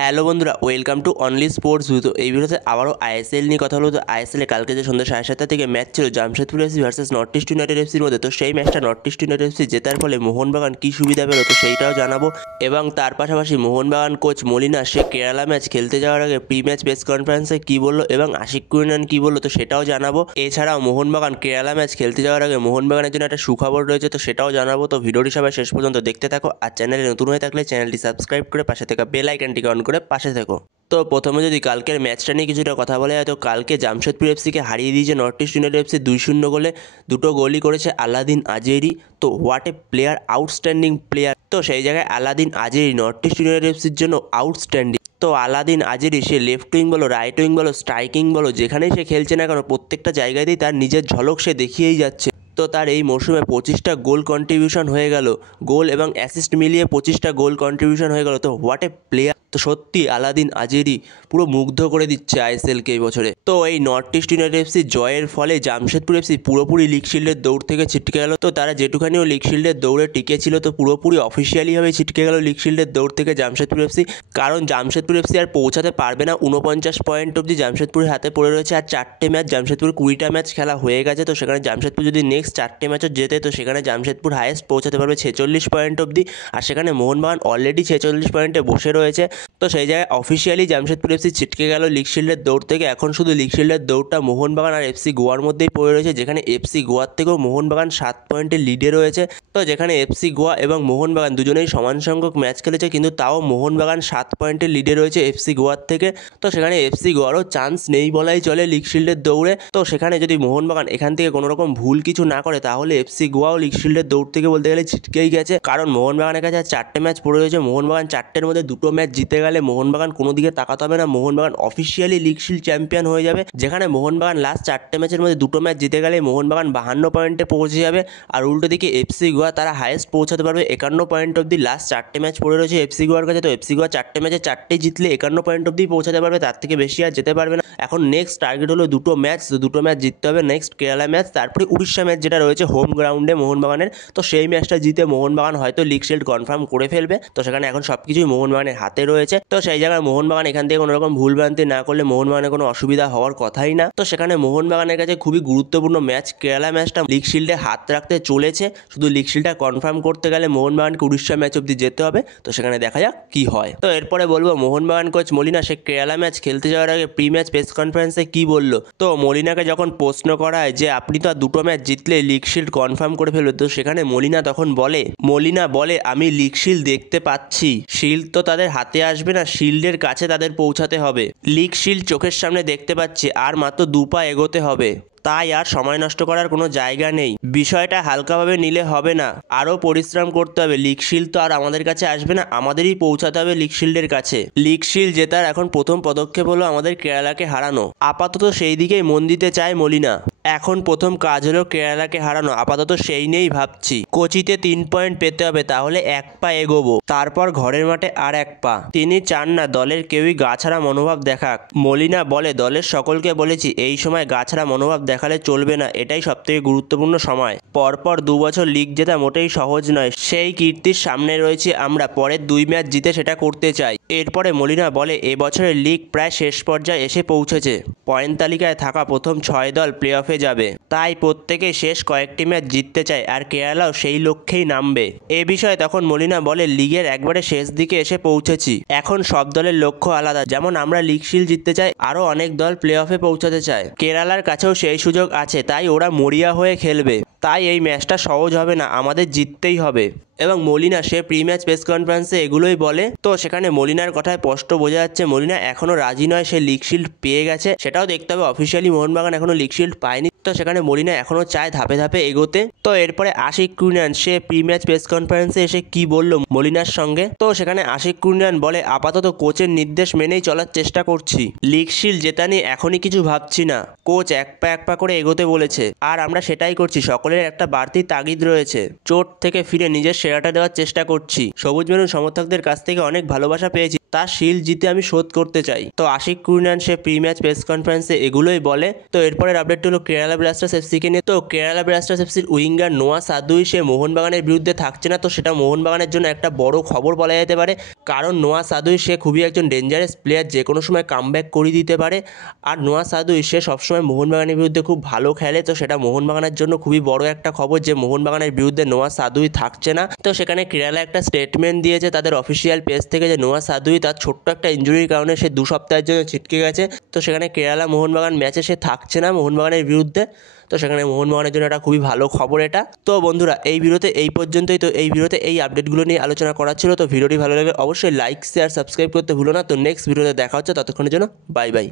Hello বন্ধুরা, welcome to only sports view. তো এই ভিডিওতে আবারও আইএসএল নিয়ে কথা হলো। তো আইএসএলে কালকে যে সন্ধ্যা 7:30 থেকে ম্যাচ ছিল Jamshedpur FC versus North East United এফসির মধ্যে, তো সেই ম্যাচটা নর্থ ইস্ট ইউনাইটেড এফসি জেতার ফলে মোহনবাগান কী সুবিধা পেল তো সেইটাও জানাবো। এবং তার পাশাপাশি মোহনবাগান কোচ মলিনা সে কেরালা ম্যাচ খেলতে যাওয়ার আগে প্রি ম্যাচ প্রেস কনফারেন্সে কী বললো এবং আশিক কুরিনান কী বললো তো সেটাও জানাবো। এছাড়াও মোহনবাগান কেরালা ম্যাচ খেলতে যাওয়ার আগে মোহনবাগানের জন্য একটা সুখবর রয়েছে, তো সেটাও জানাবো। তো ভিডিওটি সবাই শেষ পর্যন্ত দেখতে থাকো, আর চ্যানেলে নতুন হয়ে থাকলে চ্যানেলটি সাবস্ক্রাইব করে পাশে থাকা বেল আইকনটিকে অন করে পাশে থেকো। তো প্রথমে যদি কালকের ম্যাচটা নিয়ে কিছুটা কথা বলা যায়, তো কালকে জামশেদপুর এফসিকে হারিয়ে দিয়েছে নর্থ ইস্ট ইউনাইটেড এফসি 2-0 গোলে। দুটো গোলই করেছে আলাদিন আজেরি। তো what a player, outstanding player. তো সেই জায়গায় Alaaeddine Ajaraie North East United এফসির জন্য আউটস্ট্যান্ডিং। তো আলাদিন আজেরি সে লেফট উইং বলো, রাইট উইং বলো, স্ট্রাইকিং বলো, যেখানেই সে খেলছে না কেন প্রত্যেকটা জায়গাতেই তার নিজের ঝলক সে দেখিয়েই যাচ্ছে। তো তার এই মৌসুমে 25টা গোল কন্ট্রিবিউশন হয়ে গেল, গোল এবং অ্যাসিস্ট মিলিয়ে 25টা গোল কন্ট্রিবিউশন হয়ে গেল। তো হোয়াট এ প্লেয়ার। তো সত্যি আলাদিন আজেরি পুরো মুগ্ধ করে দিচ্ছে আইএসএলকে এই বছরে। তো এই নর্থ ইস্ট ইউনাইটেড এফসি জয়ের ফলে জামশেদপুর এফসি পুরোপুরি লিগ শিল্ডের দৌড় থেকে ছিটকে গেল। তো তারা যেটুখানিও লিগ শিল্ডের দৌড়ে টিকে ছিল, তো পুরোপুরি অফিসিয়ালিভাবে ছিটকে গেল লিগ শিল্ডের দৌড় থেকে জামশেদপুর এফসি। কারণ জামশেদপুর এফসি আর পৌঁছাতে পারবে না 49 পয়েন্ট অবধি জামশেদপুরের হাতে পড়ে রয়েছে। আর 4টে ম্যাচ জামশেদপুর 20টা ম্যাচ খেলা হয়ে গেছে। তো সেখানে জামশেদপুর যদি নেক্সট 4টে ম্যাচও জেতে, তো সেখানে জামশেদপুর হায়েস্ট পৌঁছাতে পারবে 46 পয়েন্ট অবধি। আর সেখানে মোহনবাগান অলরেডি 46 পয়েন্টে বসে রয়েছে। তো সেই জায়গায় অফিসিয়ালি জামশেদপুর এফসি ছিটকে গেল লিগ শিল্ডের দৌড় থেকে। এখন শুধু লিগ শিল্ডের দৌড়টা মোহনবাগান আর এফসি গোয়ার মধ্যেই পড়ে রয়েছে, যেখানে এফসি গোয়ার থেকেও মোহনবাগান 7 পয়েন্টের লিডে রয়েছে। তো যেখানে এফসি গোয়া এবং মোহনবাগান দুজনেই সমান সংখ্যক ম্যাচ খেলেছে, কিন্তু তাও মোহনবাগান 7 পয়েন্টের লিডে রয়েছে এফসি গোয়ার থেকে। তো সেখানে এফসি গোয়ারও চান্স নেই বলাই চলে লিগ শিল্ডের দৌড়ে। তো সেখানে যদি মোহনবাগান এখান থেকে কোনো রকম ভুল কিছু না করে, তাহলে এফসি গোয়াও লিগ শিল্ডের দৌড় থেকে বলতে গেলে ছিটকেই গেছে। কারণ মোহনবাগানের কাছে 4টে ম্যাচ পড়ে রয়েছে, মোহনবাগান 4টের মধ্যে 2টো ম্যাচ জিতে গেলে মোহনবাগান কোনো দিকে তাকাতে হবে না, Mohun Bagan officially league shield champion হয়ে যাবে। যেখানে মোহনবাগান লাস্ট 4টে ম্যাচের মধ্যে 2টো ম্যাচ জিতে গেলে মোহনবাগান 52 পয়েন্টে পৌঁছে যাবে। আর উল্টো দিকে এফসি গোয়া তারা হাইয়েস্ট পৌঁছাতে পারবে 51 পয়েন্ট অবধি। লাস্ট 4টে ম্যাচ পড়ে রয়েছে এফসি গোয়ার কাছে। তো এফসি গোয়া 4টে ম্যাচে 4টেই জিতলে 51 পয়েন্ট অবধি পৌঁছাতে পারবে, তার থেকে বেশি আর যেতে পারবে না। এখন নেক্সট টার্গেট হলো 2টো ম্যাচ, তো 2টো ম্যাচ জিততে হবে। নেক্সট কেরালা ম্যাচ, তারপরে উড়িষ্যা ম্যাচ যেটা রয়েছে হোম গ্রাউন্ডে মোহনবাগানের। তো সেই ম্যাচটা জিতে মোহনবাগান হয়তো লিগ শিল্ড কনফার্ম করে ফেলবে। তো সেখানে এখন সবকিছুই মোহনবাগানের হাতে রয়েছে। তো সেই জায়গায় মোহনবাগান এখান থেকে কোনো রকম ভুলভ্রান্তি না করলে মোহনবাগানের কোনো অসুবিধা হওয়ার কথাই না। তো সেখানে মোহনবাগানের কাছে খুবই গুরুত্বপূর্ণ ম্যাচ কেরালা ম্যাচটা লিগ শিল্ডে হাত রাখতে চলেছে। শুধু লিগ শিল্ডটা কনফার্ম করতে গেলে মোহনবাগানকে উড়িষ্যা ম্যাচ অবধি যেতে হবে। তো সেখানে দেখা যাক কি হয়। তো এরপরে বলবো মোহনবাগান কোচ মলিনা সে কেরালা ম্যাচ খেলতে যাওয়ার আগে প্রি ম্যাচ প্রেস কনফারেন্সে কি বললো। তো মলিনাকে যখন প্রশ্ন করা হয় যে আপনি তো আর 2টো ম্যাচ জিতলে লিগ শিল্ড কনফার্ম করে ফেলবে, তো সেখানে মলিনা বলে আমি লিগ শিল্ড দেখতে পাচ্ছি, শিল্ড তো তাদের হাতে আসবে না, শিল্ডের কাছে তাদের পৌঁছাতে হবে। লিগ শিল্ড চোখের সামনে দেখতে পাচ্ছি, আর মাত্র 2 পা এগোতে হবে, তাই আর সময় নষ্ট করার কোনো জায়গা নেই। বিষয়টা হালকাভাবে নিলে হবে না, আরও পরিশ্রম করতে হবে। লিগ শিল্ড তো আর আমাদের কাছে আসবে না, আমাদেরই পৌঁছাতে হবে লিগ শিল্ডের কাছে। লিগ শিল্ড জেতার এখন প্রথম পদক্ষেপ হলো আমাদের কেরালাকে হারানো। আপাতত সেই দিকেই মন দিতে চায় মলিনা। এখন প্রথম কাজ হলো কেরালাকে হারানো, আপাতত সেই নিয়েই ভাবছি। কোচিতে 3 পয়েন্ট পেতে হবে, তাহলে 1 পা এগোবো, তারপর ঘরের মাঠে আর 1 পা। তিনি চান না দলের কেউই গা ছাড়া মনোভাব দেখাক। মলিনা বলে দলের সকলকে বলেছি এই সময় গা ছাড়া মনোভাব দেখালে চলবে না, এটাই সবথেকে গুরুত্বপূর্ণ সময়। পরপর 2 বছর লিগ জেতা মোটেই সহজ নয়, সেই কীর্তির সামনে রয়েছে আমরা, পরের 2 ম্যাচ জিতে সেটা করতে চাই। এরপরে মলিনা বলে এবছরের লিগ প্রায় শেষ পর্যায়ে এসে পৌঁছেছে, পয়েন্ট তালিকায় থাকা প্রথম 6 দল প্লে অফে যাবে, তাই প্রত্যেকে শেষ কয়েকটি ম্যাচ জিততে চায়, আর কেরালাও সেই লক্ষ্যেই নামবে। এ বিষয়ে তখন মলিনা বলে লিগের একবারে শেষ দিকে এসে পৌঁছেছি, এখন সব দলের লক্ষ্য আলাদা। যেমন আমরা লিগ শিল্ড জিততে চাই, আরও অনেক দল প্লে অফে পৌঁছাতে চায়, কেরালার কাছেও সেই সুযোগ আছে, তাই ওরা মরিয়া হয়ে খেলবে। তাই এই ম্যাচটা সহজ হবে না, আমাদের জিততেই হবে। এবং মলিনা সে প্রি ম্যাচ প্রেস কনফারেন্সে এগুলোই বলে। তো সেখানে মলিনার কথায় স্পষ্ট বোঝা যাচ্ছে মলিনা এখনও রাজি নয়, সে লিগ শিল্ড পেয়ে গেছে। সেটাও দেখতে হবে, অফিসিয়ালি মোহনবাগান এখনও লিগ শিল্ড পায়নি। তো সেখানে মলিনা এখনও চায় ধাপে ধাপে এগোতে। তো এরপরে আশিক কুরিনান সে প্রি ম্যাচ প্রেস কনফারেন্সে এসে কি বলল মলিনার সঙ্গে। তো সেখানে আশিক কুরিনান বলে আপাতত কোচের নির্দেশ মেনেই চলার চেষ্টা করছি, লিগ শিল্ড জেতা নিয়ে এখনই কিছু ভাবছি না। কোচ এক পা করে এগোতে বলেছে, আর আমরা সেটাই করছি। সকলের একটা বাড়তি তাগিদ রয়েছে, চোট থেকে ফিরে নিজের সেরাটা দেওয়ার চেষ্টা করছি। সবুজ মেরুন সমর্থকদের কাছ থেকে অনেক ভালোবাসা পেয়েছি, তার শিল্ড জিতে আমি শোধ করতে চাই। তো আশিক কুরিনান সে প্রি ম্যাচ প্রেস কনফারেন্সে এগুলোই বলে। তো এরপরের আপডেটটি হলো কেরালা ব্লাস্টার্স এফসিকে নিয়ে। তো কেরালা ব্লাস্টার্স এফসির উইঙ্গার নোয়া সাদুই সে মোহনবাগানের বিরুদ্ধে থাকছে না। তো সেটা মোহনবাগানের জন্য একটা বড় খবর বলা যেতে পারে, কারণ নোয়া সাদুই সে খুবই একজন ডেঞ্জারাস প্লেয়ার, যে কোনো সময় কামব্যাক করে দিতে পারে। আর নোয়া সাদুই সে সবসময় মোহনবাগানের বিরুদ্ধে খুব ভালো খেলে। তো সেটা মোহনবাগানের জন্য খুবই বড় একটা খবর যে মোহনবাগানের বিরুদ্ধে নোয়া সাদুই থাকছে না। তো সেখানে কেরালা একটা স্টেটমেন্ট দিয়েছে তাদের অফিসিয়াল পেজ থেকে যে নোয়া সাদুই তার ছোট্ট একটা ইনজুরির কারণে সে 2 সপ্তাহের জন্য ছিটকে গেছে। তো সেখানে কেরালা মোহনবাগান ম্যাচে সে থাকছে না মোহনবাগানের বিরুদ্ধে। তো সেখানে মোহনবাগানের জন্য একটা খুবই ভালো খবর এটা। তো বন্ধুরা এই ভিডিওতে এই পর্যন্তই। তো এই ভিডিওতে এই আপডেটগুলো নিয়ে আলোচনা করা ছিল। তো ভিডিওটি ভালো লাগলে অবশ্যই লাইক শেয়ার সাবস্ক্রাইব করতে ভুলো না। তো নেক্সট ভিডিওতে দেখা হচ্ছে, ততক্ষণের জন্য বাই বাই।